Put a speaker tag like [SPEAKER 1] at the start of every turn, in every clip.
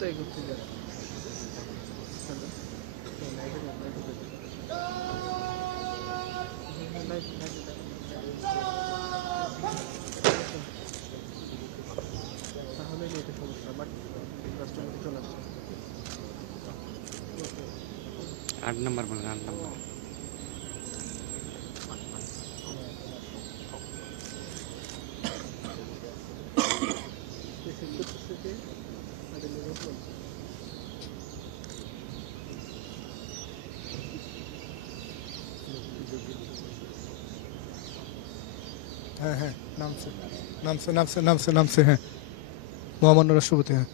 [SPEAKER 1] কোথায় ঘুরতে যান হ্যালো লাইটে যান লাইটে যান লাইটে লাইটে তাহলে এটা সমস্যা বাট কাস্টমার চলে আসছে
[SPEAKER 2] আট নম্বর বলেন আট নম্বর
[SPEAKER 3] হ্যাঁ হ্যাঁ নামছে নামছে নামছে নামছে নামছে হ্যাঁ মহামান্য রাষ্ট্রপতি হ্যাঁ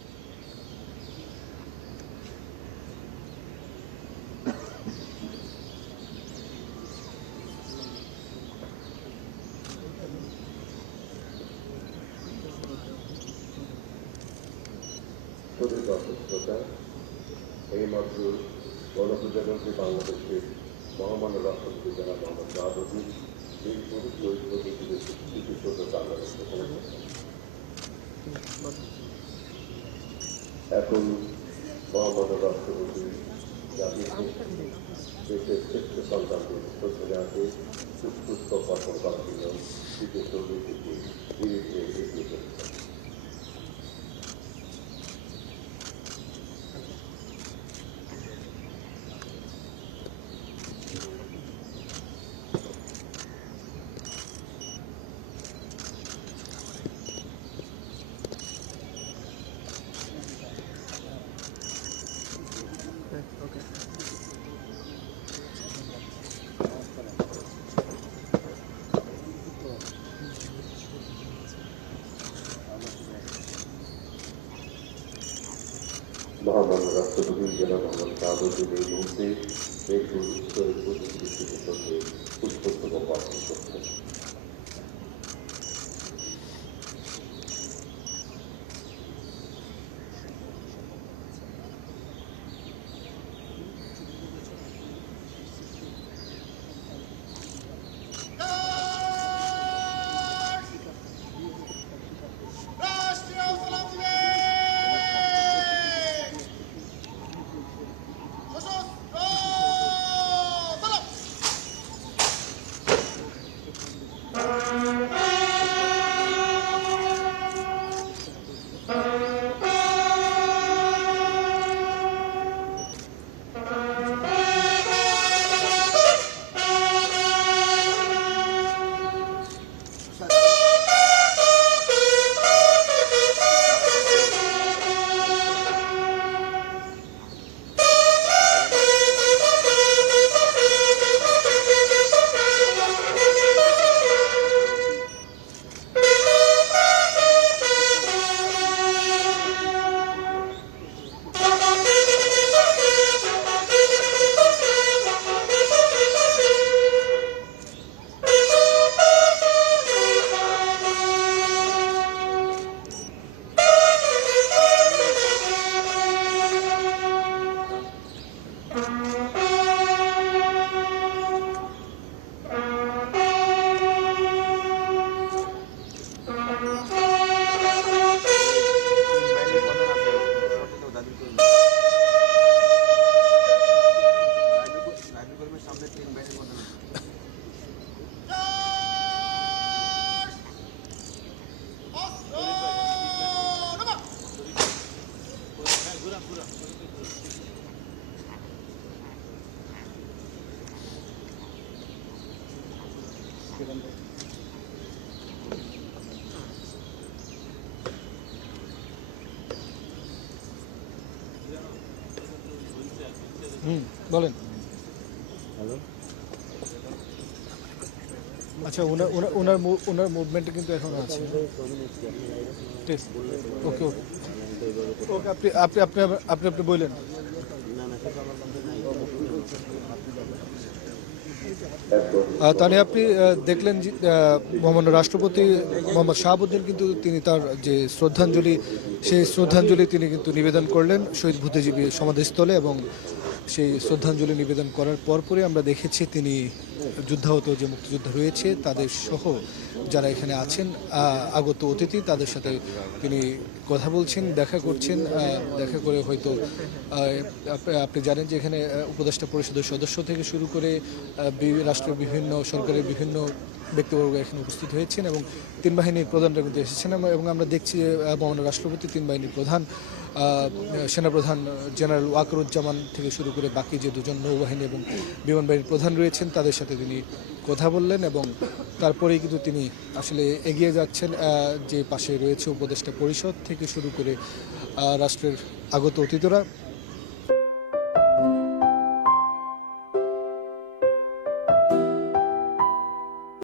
[SPEAKER 4] শরীর অসুস্থতা এই মাত্র গণপ্রজাতন্ত্রী বাংলাদেশের মহামান্য রাষ্ট্রপতি যারা মোহাম্মদ শাহাবুদ্দিন এখন মহামান্য রাষ্ট্রপতি জাতির দেশের শ্রেষ্ঠ সন্তানদের শ্রদ্ধা জানাতে মহামান্য রাষ্ট্রপতি জেলা এই মুহূর্তে পুষ্পস্তবক অর্পণ করছেন
[SPEAKER 3] হুম বলেন। আচ্ছা ওনার ওনার ওনার মুভমেন্টে কিন্তু এখনও আছে। ওকে ওকে। ওকে আপনি আপনি আপনি আপনি আপনি বললেন তাহলে আপনি দেখলেন মহামান্য রাষ্ট্রপতি মোহাম্মদ শাহাবুদ্দিন কিন্তু তিনি তার যে শ্রদ্ধাঞ্জলি সেই শ্রদ্ধাঞ্জলি তিনি কিন্তু নিবেদন করলেন শহীদ বুদ্ধিজীবী সমাধিস্থলে এবং সেই শ্রদ্ধাঞ্জলি নিবেদন করার পরপরই আমরা দেখেছি তিনি যুদ্ধাহত যে মুক্তিযোদ্ধা রয়েছে, তাদের সহ যারা এখানে আছেন আগত অতিথি, তাদের সাথে তিনি কথা বলছেন, দেখা করছেন দেখা করে হয়তো আপনি জানেন যে এখানে উপদেষ্টা পরিষদের সদস্য থেকে শুরু করে রাষ্ট্রের বিভিন্ন, সরকারের বিভিন্ন ব্যক্তিবর্গ এখানে উপস্থিত হয়েছেন এবং তিন বাহিনীর প্রধানরা কিন্তু এসেছেন এবং- আমরা দেখছি মহামান্য রাষ্ট্রপতি, তিন বাহিনীর প্রধান সেনাপ্রধান জেনারেল ওয়াকরুজ্জামান থেকে শুরু করে বাকি যে দুজন নৌবাহিনী এবং বিমান বাহিনীর প্রধান রয়েছেন, তাদের সাথে তিনি কথা বললেন এবং তারপরেই কিন্তু তিনি আসলে এগিয়ে যাচ্ছেন যে পাশে রয়েছে উপদেষ্টা পরিষদ থেকে শুরু করে রাষ্ট্রের আগত অতিথিরা